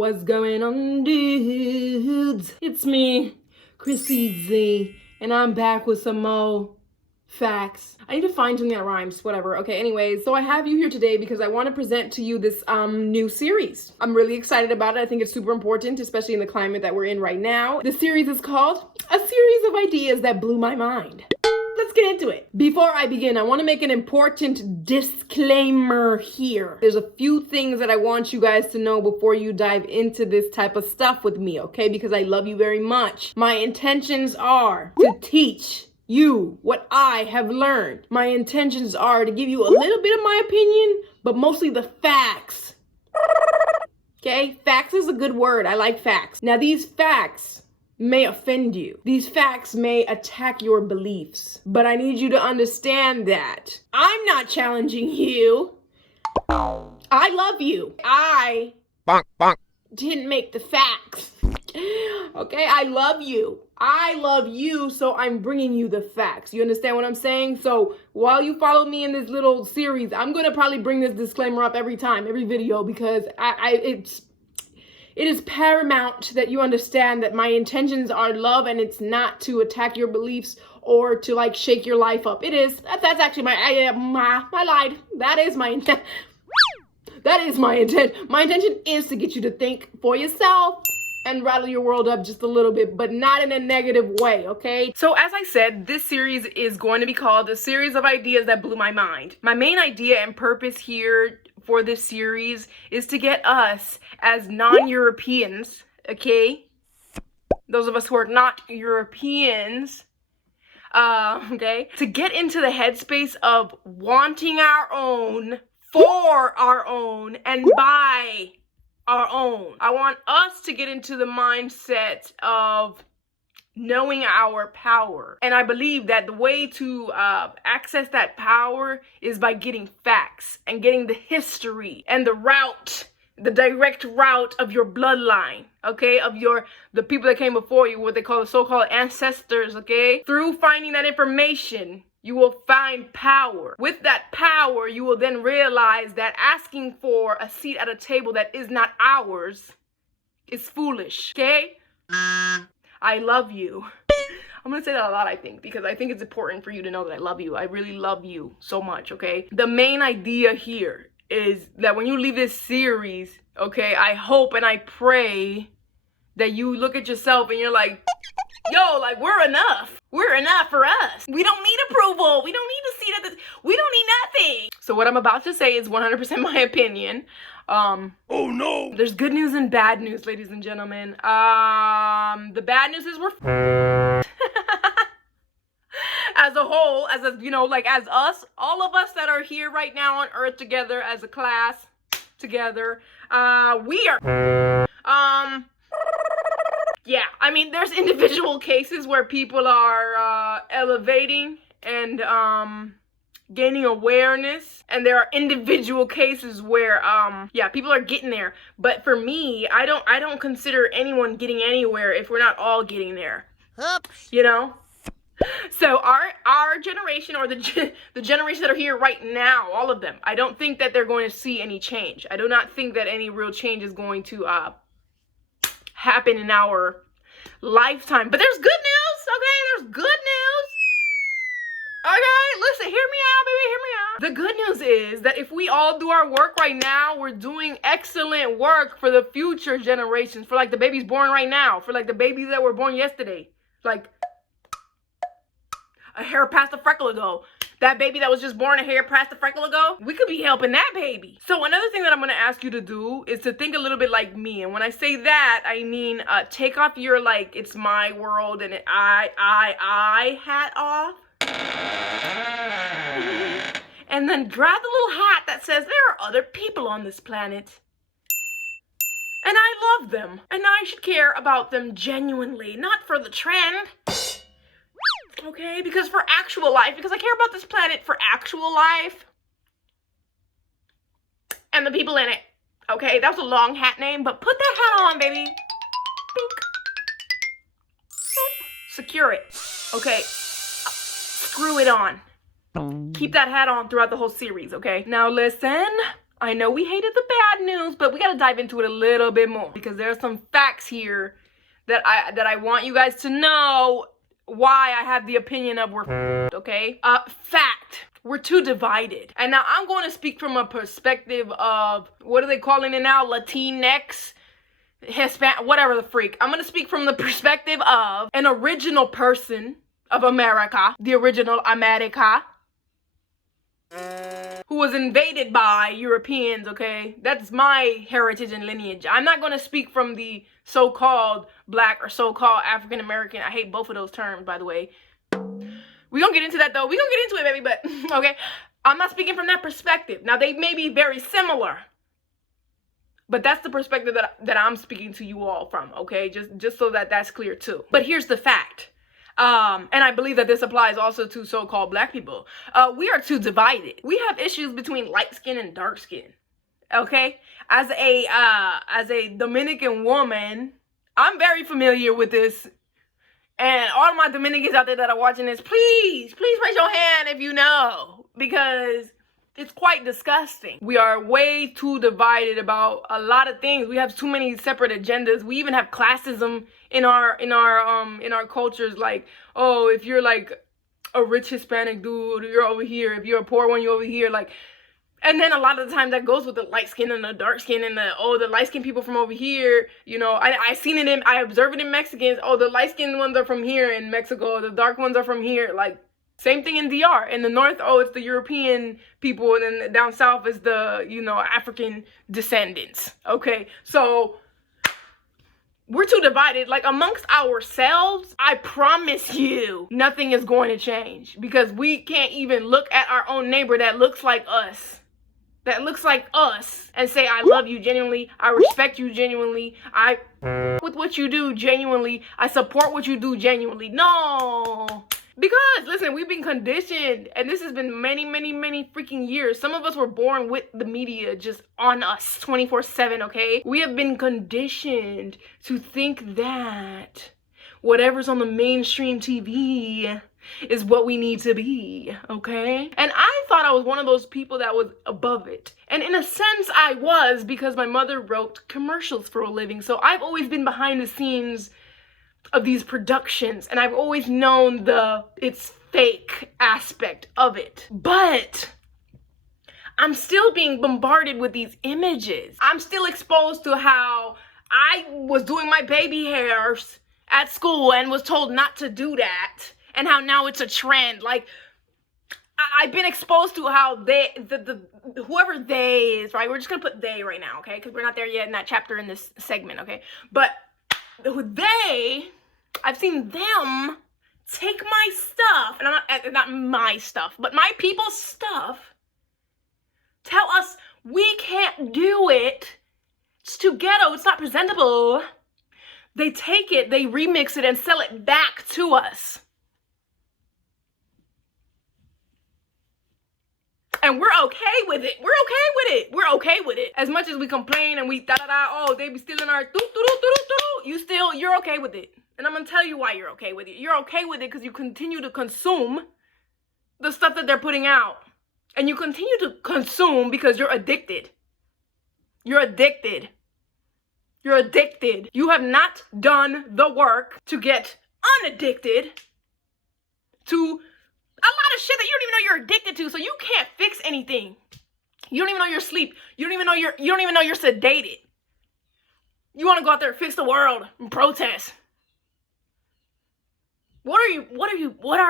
What's going on, dudes? It's me, Chrissy Z, and I'm back with some more facts. I need to find something that rhymes, whatever. Okay, anyways, so I have you here today because I want to present to you this new series. I'm really excited about it. I think it's super important, especially in the climate that we're in right now. The series is called A Series of Ideas That Blew My Mind. Let's get into it. Before I begin, I want to make an important disclaimer here. There's a few things that I want you guys to know before you dive into this type of stuff with me, okay? Because I love you very much. My intentions are to teach you what I have learned. My intentions are to give you a little bit of my opinion, but mostly the facts. Okay? Facts is a good word. I like facts. Now, these facts may offend you. These facts may attack your beliefs, but I need you to understand that I'm not challenging you. I love you. I didn't make the facts. Okay, I love you. I love you, so I'm bringing you the facts. You understand what I'm saying? So while you follow me in this little series, I'm gonna probably bring this disclaimer up every time, every video, because it is paramount that you understand that my intentions are love, and it's not to attack your beliefs or to like shake your life up. It is. That's actually I lied. That is my intent. That is my intent. My intention is to get you to think for yourself and rattle your world up just a little bit, but not in a negative way, okay? So as I said, this series is going to be called A Series of Ideas That Blew My Mind. My main idea and purpose here for this series is to get us as non-Europeans, okay? Those of us who are not Europeans, okay? To get into the headspace of wanting our own, for our own, and by our own. I want us to get into the mindset of knowing our power. And I believe that the way to access that power is by getting facts and getting the history and the route, the direct route of your bloodline, okay? Of the people that came before you, what they call the so-called ancestors, okay? Through finding that information, you will find power. With that power, you will then realize that asking for a seat at a table that is not ours is foolish, okay? I love you. I'm gonna say that a lot, I think, because I think it's important for you to know that I love you. I really love you so much, okay? The main idea here is that when you leave this series, okay, I hope and I pray that you look at yourself and you're like, yo, like, we're enough. We're enough for us. We don't need approval. We don't need to see that. We don't need nothing. So what I'm about to say is 100% my opinion. Oh no. There's good news and bad news, ladies and gentlemen. The bad news is we're as a whole, as a, you know, like as us, all of us that are here right now on Earth together as a class together, we are yeah, I mean, there's individual cases where people are elevating and gaining awareness, and there are individual cases where yeah, people are getting there. But for me, I don't consider anyone getting anywhere if we're not all getting there. Oops. You know? So our generation, or the generation that are here right now, all of them, I don't think that they're going to see any change. I do not think that any real change is going to happen in our lifetime. But there's good news, okay? There's good news. Okay, listen, hear me out, baby, hear me out. The good news is that if we all do our work right now, we're doing excellent work for the future generations, for like the babies born right now, for like the babies that were born yesterday, like a hair past a freckle ago. That baby that was just born a hair past a freckle ago, we could be helping that baby. So another thing that I'm gonna ask you to do is to think a little bit like me. And when I say that, I mean take off your like, it's my world and I hat off. And then grab the little hat that says there are other people on this planet. And I love them. And I should care about them genuinely, not for the trend. Okay, because for actual life, because I care about this planet for actual life and the people in it. Okay, that was a long hat name, but put that hat on, baby. Bink. Secure it. Okay, screw it on. Keep that hat on throughout the whole series, okay? Now listen, I know we hated the bad news, but we gotta dive into it a little bit more because there are some facts here that I want you guys to know why I have the opinion of we're okay? Fact. We're too divided. And now I'm going to speak from a perspective of, what are they calling it now? Latinx? Hispanic, whatever the freak. I'm going to speak from the perspective of an original person of America, the original America, who was invaded by Europeans, okay? That's my heritage and lineage. I'm not going to speak from the so-called black or so-called African American. I hate both of those terms, by the way. We gonna get into that though. We gonna get into it, baby, but okay. I'm not speaking from that perspective. Now, they may be very similar, but that's the perspective that I'm speaking to you all from, okay? Just so that's clear too. But here's the fact. And I believe that this applies also to so-called black people. We are too divided. We have issues between light skin and dark skin. Okay? As a Dominican woman, I'm very familiar with this. And all of my Dominicans out there that are watching this, please raise your hand if you know, because it's quite disgusting. We are way too divided about a lot of things. We have too many separate agendas. We even have classism in our cultures. Like, oh, if you're like a rich Hispanic dude, you're over here. If you're a poor one, you're over here. Like, and then a lot of the time that goes with the light skin and the dark skin and the light skin people from over here. You know, I observe it in Mexicans. Oh, the light skinned ones are from here in Mexico. The dark ones are from here. Like, same thing in DR. In the north, oh, it's the European people, and then down south is the, you know, African descendants. Okay, so we're too divided. Like, amongst ourselves, I promise you, nothing is going to change because we can't even look at our own neighbor that looks like us. And say, I love you genuinely, I respect you genuinely, I with what you do genuinely, I support what you do genuinely. No. Because, listen, we've been conditioned, and this has been many freaking years. Some of us were born with the media just on us 24/7, okay? We have been conditioned to think that whatever's on the mainstream TV is what we need to be, okay? And I thought I was one of those people that was above it. And in a sense, I was, because my mother wrote commercials for a living. So I've always been behind the scenes of these productions, and I've always known it's fake aspect of it. But I'm still being bombarded with these images. I'm still exposed to how I was doing my baby hairs at school and was told not to do that, and how now it's a trend. Like, I've been exposed to how whoever they is, right? We're just gonna put they right now, okay? Because we're not there yet in that chapter in this segment, okay? But I've seen them take my stuff, and not my stuff, but my people's stuff, tell us we can't do it. It's too ghetto, it's not presentable. They take it, they remix it, and sell it back to us. And we're okay with it. We're okay with it. As much as we complain and we oh, they be stealing our you're okay with it. And I'm gonna tell you why you're okay with it. You're okay with it because you continue to consume the stuff that they're putting out. And you continue to consume because you're addicted. You're addicted. You're addicted. You have not done the work to get unaddicted to a lot of shit that you don't even know you're addicted to, so you can't fix anything. You don't even know you're asleep. You don't even know you're sedated. You want to go out there and fix the world and protest. What are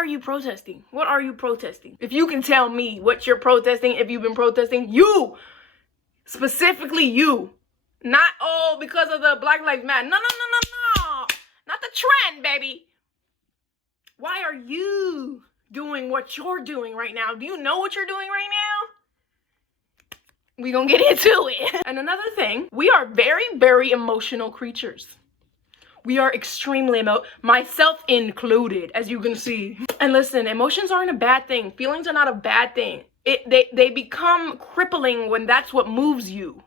you protesting? What are you protesting? If you can tell me what you're protesting, if you've been protesting, you, specifically you, not because of the Black Lives Matter. No. Not the trend, baby. Why are you doing what you're doing right now? Do you know what you're doing right now? We gonna get into it. And another thing, we are very emotional creatures. We are extremely myself included, as you can see. And listen, emotions aren't a bad thing. Feelings are not a bad thing. They become crippling when that's what moves you.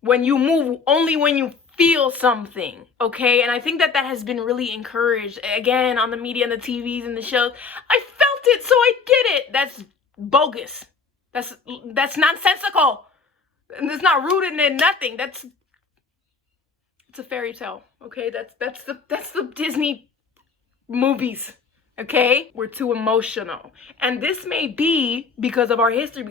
When you move only when you feel something, okay? And I think that has been really encouraged, again, on the media and the TVs and the shows. I felt it, so I did it. That's bogus. That's nonsensical. And it's not rooted in nothing. It's a fairy tale, okay? That's the Disney movies, okay? We're too emotional. And this may be because of our history,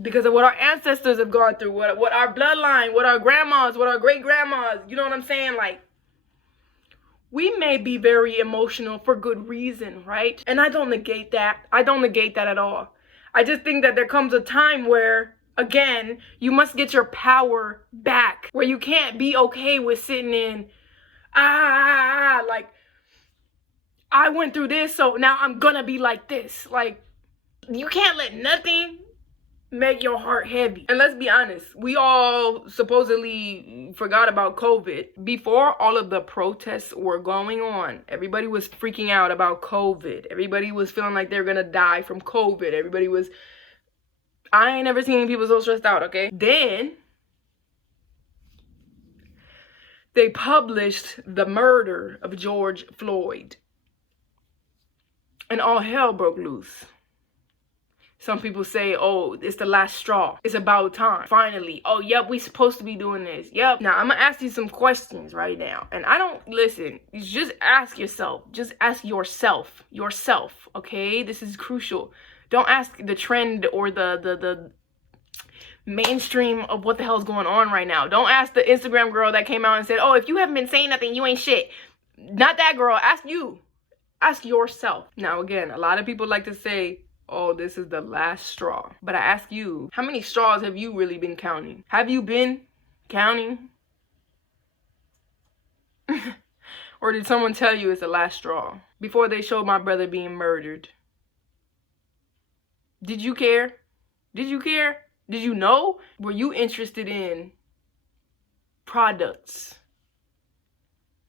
because of what our ancestors have gone through, what our bloodline, what our grandmas, what our great grandmas, you know what I'm saying? Like, we may be very emotional for good reason, right? And I don't negate that. I don't negate that at all. I just think that there comes a time where, again, you must get your power back, where you can't be okay with sitting in, like, I went through this, so now I'm gonna be like this. Like, you can't let nothing make your heart heavy. And let's be honest, we all supposedly forgot about COVID. Before all of the protests were going on, everybody was freaking out about COVID. Everybody was feeling like they're gonna die from COVID. I ain't never seen people so stressed out, okay? Then they published the murder of George Floyd, and all hell broke loose. Some people say, oh, it's the last straw. It's about time. Finally. Oh, yep, we supposed to be doing this. Yep. Now, I'm going to ask you some questions right now. And I don't, listen, just ask yourself. Just ask yourself, okay? This is crucial. Don't ask the trend or the mainstream of what the hell is going on right now. Don't ask the Instagram girl that came out and said, oh, if you haven't been saying nothing, you ain't shit. Not that girl. Ask you. Ask yourself. Now, again, a lot of people like to say, oh, this is the last straw. But I ask you, how many straws have you really been counting? Have you been counting? Or did someone tell you it's the last straw before they showed my brother being murdered? Did you care? Did you care? Did you know? Were you interested in products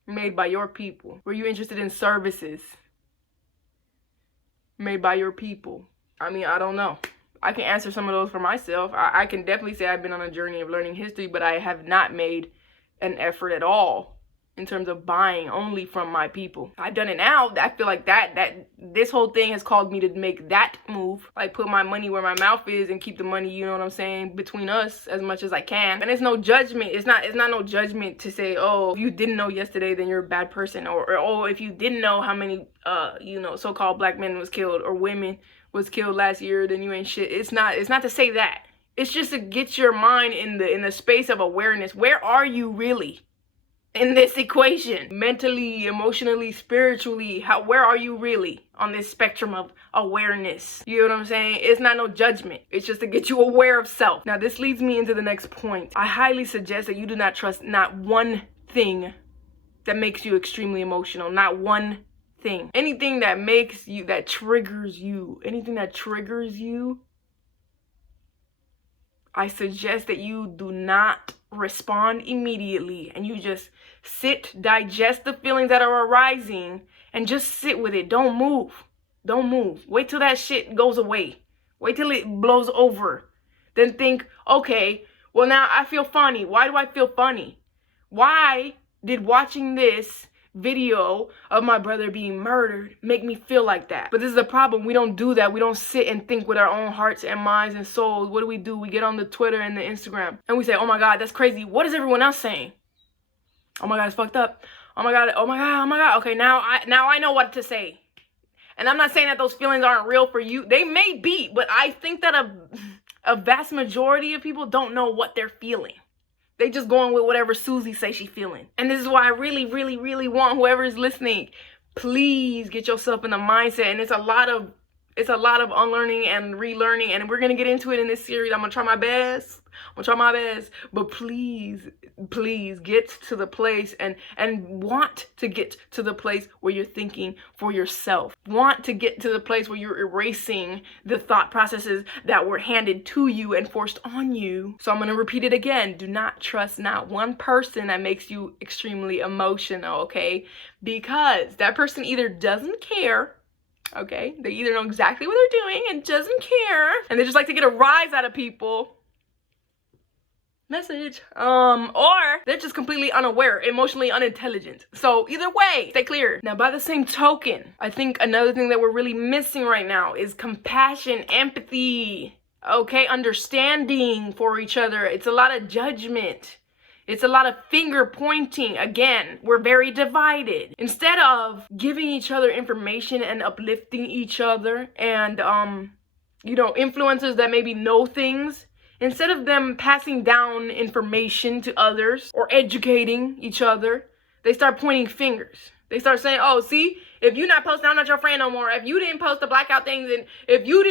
made by your people? Were you interested in services made by your people? I mean, I don't know. I can answer some of those for myself. I can definitely say I've been on a journey of learning history, but I have not made an effort at all in terms of buying only from my people. I've done it now. I feel like that this whole thing has called me to make that move, like put my money where my mouth is and keep the money, you know what I'm saying, between us as much as I can. And it's no judgment. It's not no judgment to say, oh, if you didn't know yesterday, then you're a bad person, or oh, if you didn't know how many so-called black men was killed or women was killed last year, then you ain't shit. It's not to say that. It's just to get your mind in the space of awareness. Where are you really in this equation? Mentally, emotionally, spiritually, where are you really on this spectrum of awareness? You know what I'm saying? It's not no judgment. It's just to get you aware of self. Now, this leads me into the next point. I highly suggest that you do not trust not one thing that makes you extremely emotional. Not one thing. Anything that makes you, that triggers you, anything that triggers you, I suggest that you do not respond immediately and you just sit, digest the feelings that are arising and just sit with it. Don't move. Don't move. Wait till that shit goes away. Wait till it blows over. Then think, okay, well now I feel funny. Why do I feel funny? Why did watching this video of my brother being murdered make me feel like that? But this is the problem. We don't do that. We don't sit and think with our own hearts and minds and souls. What do? We get on the Twitter and the Instagram and we say, oh my God, that's crazy. What is everyone else saying? Oh my God, it's fucked up. Oh my God, oh my God, oh my God. Okay, now I know what to say. And I'm not saying that those feelings aren't real for you. They may be, but I think that a vast majority of people don't know what they're feeling. They just going with whatever Susie says she's feeling. And this is why I really, really, really want whoever is listening, please get yourself in the mindset. And it's a lot of unlearning and relearning. And we're going to get into it in this series. I'm going to try my best. But please get to the place and want to get to the place where you're thinking for yourself. Want to get to the place where you're erasing the thought processes that were handed to you and forced on you. So I'm going to repeat it again. Do not trust not one person that makes you extremely emotional, okay? Because that person either doesn't care, okay? They either know exactly what they're doing and doesn't care, and they just like to get a rise out of people. Message. Or they're just completely unaware, emotionally unintelligent. So either way, stay clear. Now, by the same token, I think another thing that we're really missing right now is compassion, empathy. okay, understanding for each other. It's a lot of judgment. It's a lot of finger pointing. Again, we're very divided. Instead of giving each other information and uplifting each other and, influencers that maybe know things, instead of them passing down information to others or educating each other, they start pointing fingers. They start saying, oh, see, if you not posting, I'm not your friend no more. If you didn't post the blackout things, and if you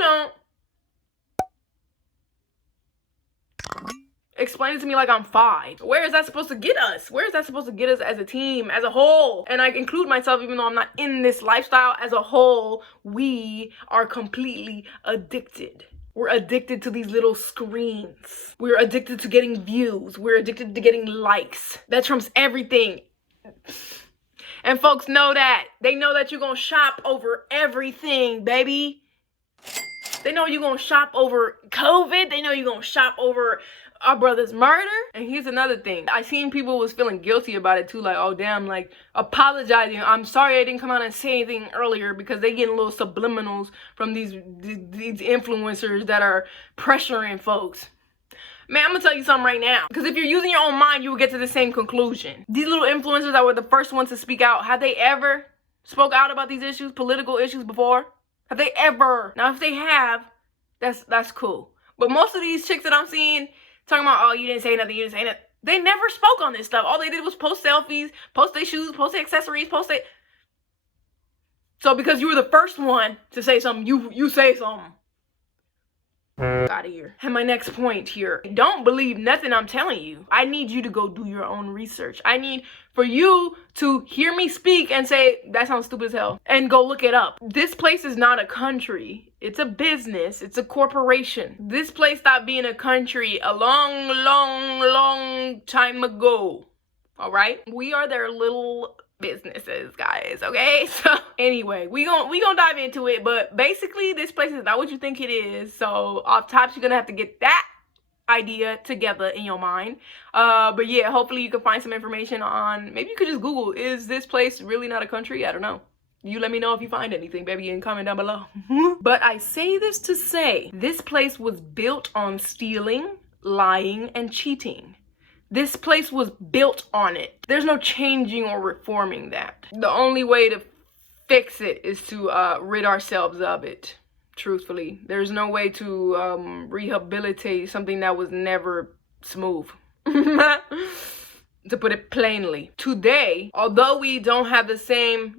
don't. Explain it to me like I'm 5. Where is that supposed to get us? Where is that supposed to get us as a team, as a whole? And I include myself, even though I'm not in this lifestyle. As a whole, we are completely addicted. We're addicted to these little screens. We're addicted to getting views. We're addicted to getting likes. That trumps everything. And folks know that. They know that you're gonna shop over everything, baby. They know you're gonna shop over COVID. They know you're gonna shop over our brother's murder. And here's another thing. I seen people was feeling guilty about it too. Like, oh damn, like apologizing. I'm sorry I didn't come out and say anything earlier, because they getting little subliminals from these influencers that are pressuring folks. Man, I'm gonna tell you something right now. Because if you're using your own mind, you will get to the same conclusion. These little influencers that were the first ones to speak out, have they ever spoke out about these issues, political issues before? Have they ever? Now, if they have, that's cool. But most of these chicks that I'm seeing talking about, oh, you didn't say nothing, they never spoke on this stuff. All they did was post selfies, post their shoes, post their accessories, So because you were the first one to say something, you say something. Out of here. And my next point here, don't believe nothing I'm telling you. I need you to go do your own research. I need for you to hear me speak and say, that sounds stupid as hell, and go look it up. This place is not a country. It's a business. It's a corporation. This place stopped being a country a long time ago. All right? We are their little businesses, guys, okay? So anyway, we gonna dive into it, but basically this place is not what you think it is. So off top, you're gonna have to get that idea together in your mind. But yeah, hopefully you can find some information on, maybe you could just Google, is this place really not a country? I don't know. You let me know if you find anything, baby, and comment down below. But I say this to say, this place was built on stealing, lying, and cheating. This place was built on it. There's no changing or reforming that. The only way to fix it is to rid ourselves of it, truthfully. There's no way to rehabilitate something that was never smooth. To put it plainly. Today, although we don't have the same,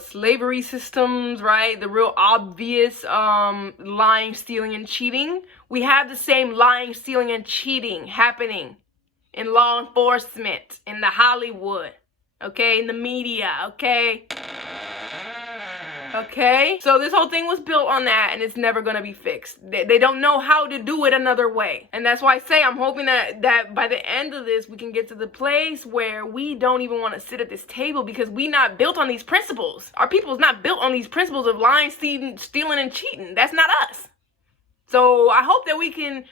slavery systems, right? The real obvious lying, stealing, and cheating. We have the same lying, stealing, and cheating happening in law enforcement, in the Hollywood, okay, in the media, okay? Okay? So this whole thing was built on that, and it's never gonna be fixed. They don't know how to do it another way. And that's why I say I'm hoping that by the end of this, we can get to the place where we don't even want to sit at this table, because we not built on these principles. Our people is not built on these principles of lying, stealing, and cheating. That's not us. So I hope that we can...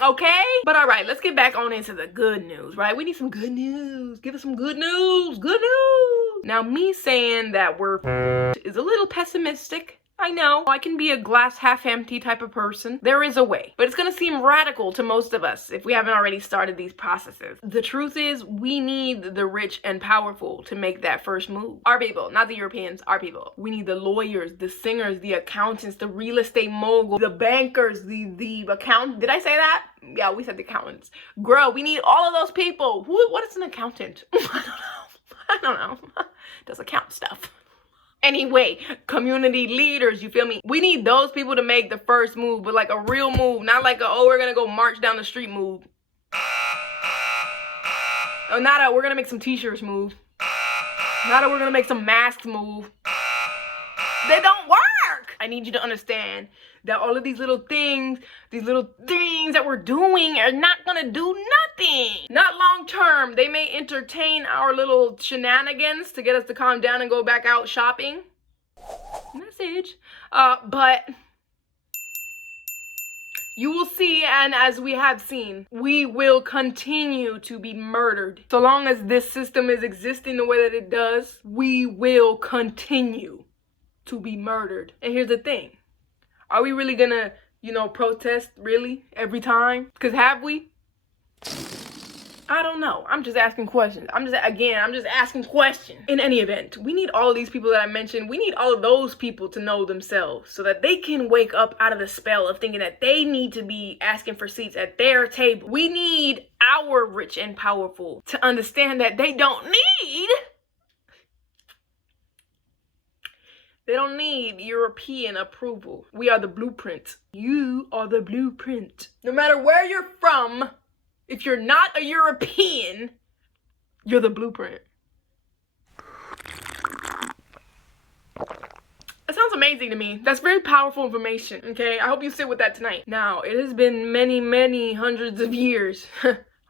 Okay? But all right, let's get back on into the good news, right? We need some good news. Give us some good news. Good news. Now, me saying that we're is a little pessimistic. I know, I can be a glass half empty type of person. There is a way, but it's gonna seem radical to most of us if we haven't already started these processes. The truth is, we need the rich and powerful to make that first move. Our people, not the Europeans, our people. We need the lawyers, the singers, the accountants, the real estate mogul, the bankers, the accountant. Did I say that? Yeah, we said the accountants. Girl, we need all of those people. What is an accountant? I don't know. Does account stuff. Anyway, community leaders, you feel me? We need those people to make the first move, but like a real move, not like a, oh, we're gonna go march down the street move. Oh, not a, we're gonna make some t-shirts move. Not a, we're gonna make some masks move. They don't work. I need you to understand that all of these little things that we're doing are not gonna do nothing. Not long term. They may entertain our little shenanigans to get us to calm down and go back out shopping. Message. But you will see, and as we have seen, we will continue to be murdered. So long as this system is existing the way that it does, we will continue to be murdered. And here's the thing. Are we really gonna, protest really every time? Because have we? I don't know. I'm just asking questions. I'm just asking questions. In any event, we need all of these people that I mentioned. We need all of those people to know themselves so that they can wake up out of the spell of thinking that they need to be asking for seats at their table. We need our rich and powerful to understand that they don't need European approval. We are the blueprint. You are the blueprint. No matter where you're from, if you're not a European, you're the blueprint. That sounds amazing to me. That's very powerful information, okay? I hope you sit with that tonight. Now, it has been many, many hundreds of years,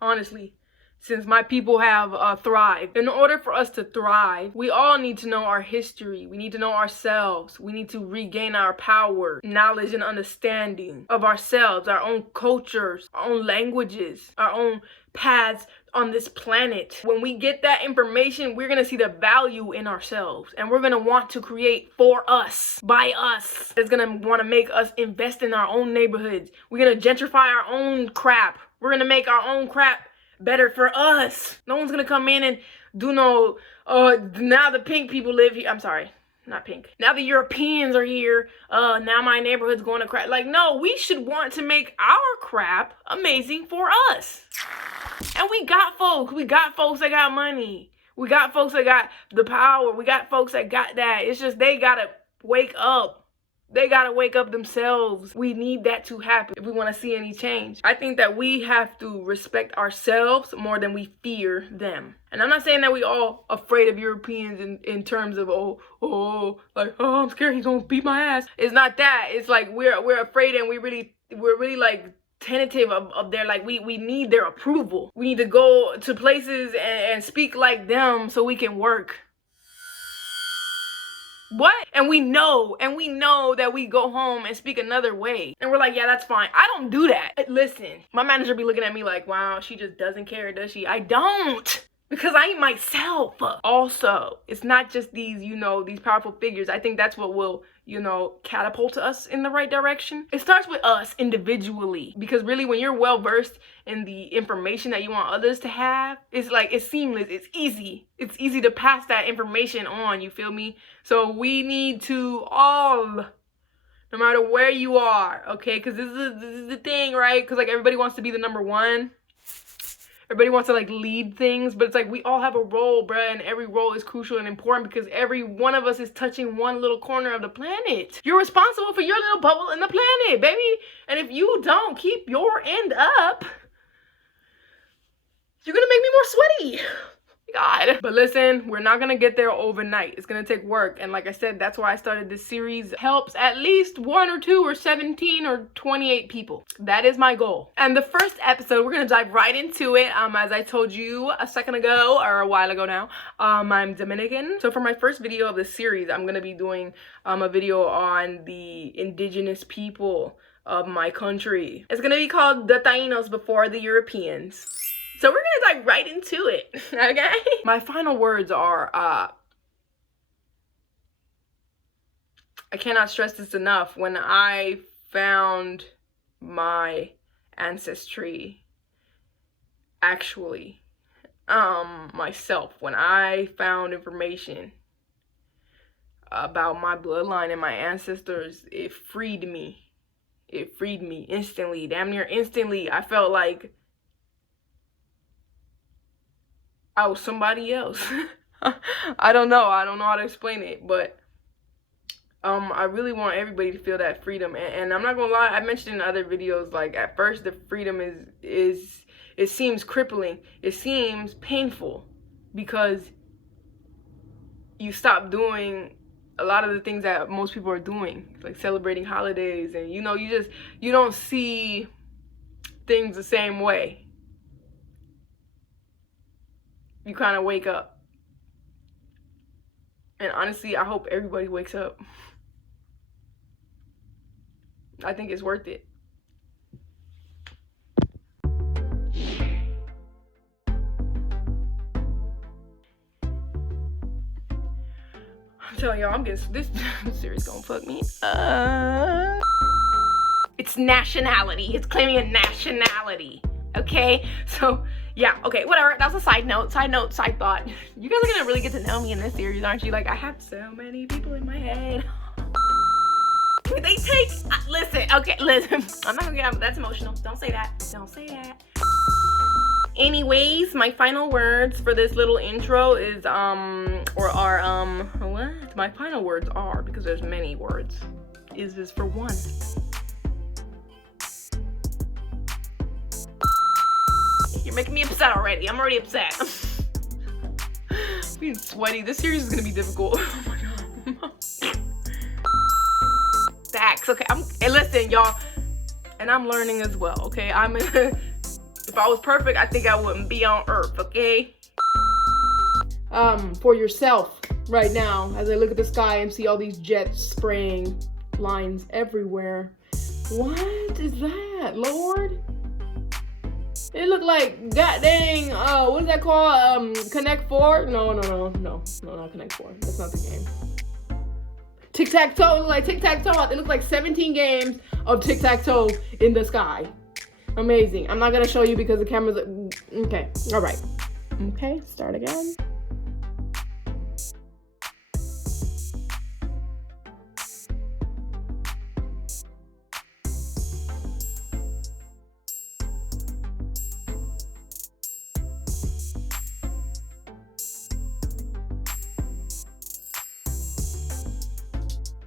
honestly, since my people have thrived. In order for us to thrive, we all need to know our history. We need to know ourselves. We need to regain our power, knowledge, and understanding of ourselves, our own cultures, our own languages, our own paths on this planet. When we get that information, we're going to see the value in ourselves, and we're going to want to create for us, by us. It's going to want to make us invest in our own neighborhoods. We're going to gentrify our own crap. We're going to make our own crap better for us. No one's gonna come in and do no, now the pink people live here. I'm sorry, not pink. Now the Europeans are here. Now my neighborhood's going to crap. Like, no, we should want to make our crap amazing for us. And we got folks. We got folks that got money. We got folks that got the power. We got folks that got that. It's just they gotta wake up. They gotta wake up themselves. We need that to happen if we want to see any change. I think that we have to respect ourselves more than we fear them. And I'm not saying that we all afraid of Europeans in terms of, I'm scared he's gonna beat my ass. It's not that. It's like we're afraid, and we're really like tentative of their, like, we need their approval. We need to go to places and speak like them so we can work. What? And we know that we go home and speak another way. And we're like, yeah, that's fine. I don't do that. Listen, my manager be looking at me like, wow, she just doesn't care, does she? I don't. Because I ain't myself. Also, it's not just these, these powerful figures. I think that's what will, catapult us in the right direction. It starts with us individually. Because really, when you're well versed in the information that you want others to have, it's like, it's seamless. It's easy. It's easy to pass that information on. You feel me? So we need to all, no matter where you are, okay? Because this is the thing, right? Because like everybody wants to be the number one. Everybody wants to like lead things, but it's like we all have a role, bruh, and every role is crucial and important because every one of us is touching one little corner of the planet. You're responsible for your little bubble in the planet, baby. And if you don't keep your end up, you're gonna make me more sweaty. God. But listen, we're not gonna get there overnight. It's gonna take work. And like I said, that's why I started this series. Helps at least 1 or 2 or 17 or 28 people. That is my goal. And the first episode, we're gonna dive right into it. As I told you a second ago, or a while ago now, I'm Dominican. So for my first video of this series, I'm gonna be doing a video on the indigenous people of my country. It's gonna be called The Tainos Before the Europeans. So we're gonna dive right into it, okay? My final words are, I cannot stress this enough. When I found my ancestry, actually, myself, when I found information about my bloodline and my ancestors, it freed me. It freed me instantly, damn near instantly. I felt like I was somebody else. I don't know how to explain it, but I really want everybody to feel that freedom. And I'm not gonna lie, I mentioned in other videos, like at first the freedom is it seems crippling, it seems painful, because you stop doing a lot of the things that most people are doing, like celebrating holidays, and you don't see things the same way. You kind of wake up. And honestly, I hope everybody wakes up. I think it's worth it. telling y'all, I'm getting this series gonna fuck me up. It's nationality. It's claiming a nationality. Okay, so yeah, okay, whatever. That was a side note, side thought. You guys are gonna really get to know me in this series, aren't you? Like, I have so many people in my head. They take, listen, okay, listen. I'm not gonna get, that's emotional. Don't say that. Don't say that. Anyways, my final words for this little intro is, what? My final words are, because there's many words, is this for one. You're making me upset already. I'm already upset. I'm being sweaty. This series is gonna be difficult. Oh my god. Facts. Okay, and listen, y'all, and I'm learning as well. Okay, if I was perfect, I think I wouldn't be on Earth. Okay. For yourself right now, as I look at the sky and see all these jets spraying lines everywhere. What is that, Lord? It looked like god dang, what is that called? Connect 4? No, not Connect 4. That's not the game. Tic-tac-toe. It looked like tic-tac-toe. It looked like 17 games of tic-tac-toe in the sky. Amazing. I'm not gonna show you because the camera's okay. All right. Okay, start again.